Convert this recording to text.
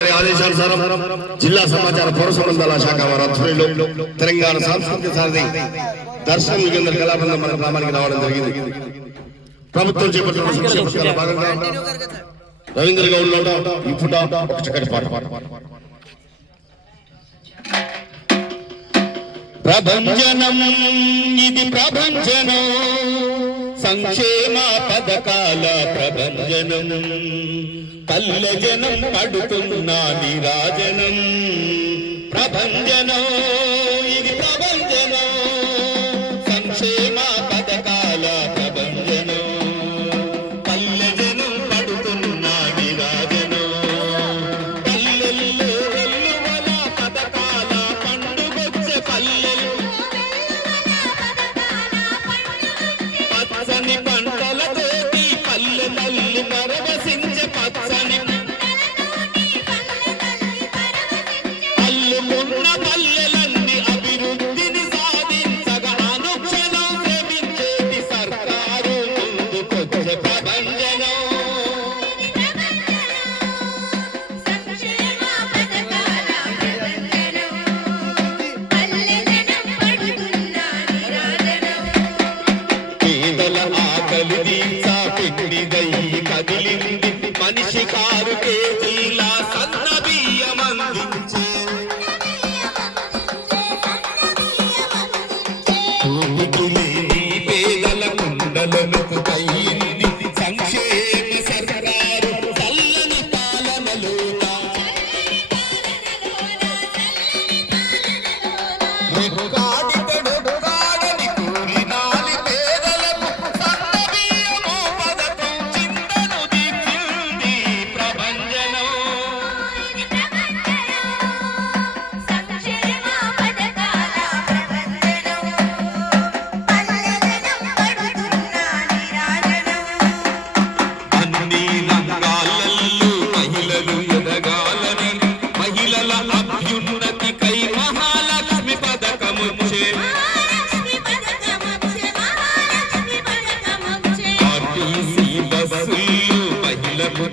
ఆదేశానుసారం జిల్లా సమాచార పౌర సంబంధాల శాఖ వారి ఆధ్వర్యంలో తెలంగాణ సాంస్కృతిక సారథి దర్శనం యుగంధర్ కళాబృందం మన గ్రామానికి రావడం జరిగింది. ప్రభుత్వం చేపట్టిన సంక్షేమ పథకాల భాగంగా రవీంద్ర గౌడ్ ఈ పుట ఒక చక్కటి పాట. ప్రభంజనం ఇది ప్రభంజనం, సంక్షేమ పథకాల ప్రభంజనం, పల్లెజనం పడుతున్న నిరాజనం. ప్రభంజనం ఇది ప్రభంజనం, సంక్షేమ పథకాల ప్రభంజనం, పల్లెజనం పడుతున్న నిరాజనం. పల్లెల్లో వెల్లువల పథకాల పండుగొచ్చే పల్లెలు, పచ్చని పంటలతోటి పల్లె తల్లి పరవశించే పచ్చని పల్లెలున్న పల్లెలన్నీ అభివృద్ధిని సాధించగా అనుక్షణం శ్రమించేటి సర్కారు ముందుకొచ్చే ప్రభంజనం. పేదల ఆకలి తీర్చా పిండిదై కదిలింది, మనిషి 6 కేజీల సన్న బియ్యం అందించే. భూమికి లేని పేదల కుండలను కయ్యింది సంక్షేమ సర్కారు చల్లని పాలనలోన. రెక్కాడితడొక్కాడని కూలినాలి పేదలకు సన్న బియ్యము పథకం చింతను తీర్చింది ప్రభంజనం. అన్ని రంగాలలో మహిళలు ఎదగాలని, మహిళల అభ్యున్నతికై మహాలక్ష్మి పథకముచ్చే. ఆర్టీసీ బస్సులు మహిళకు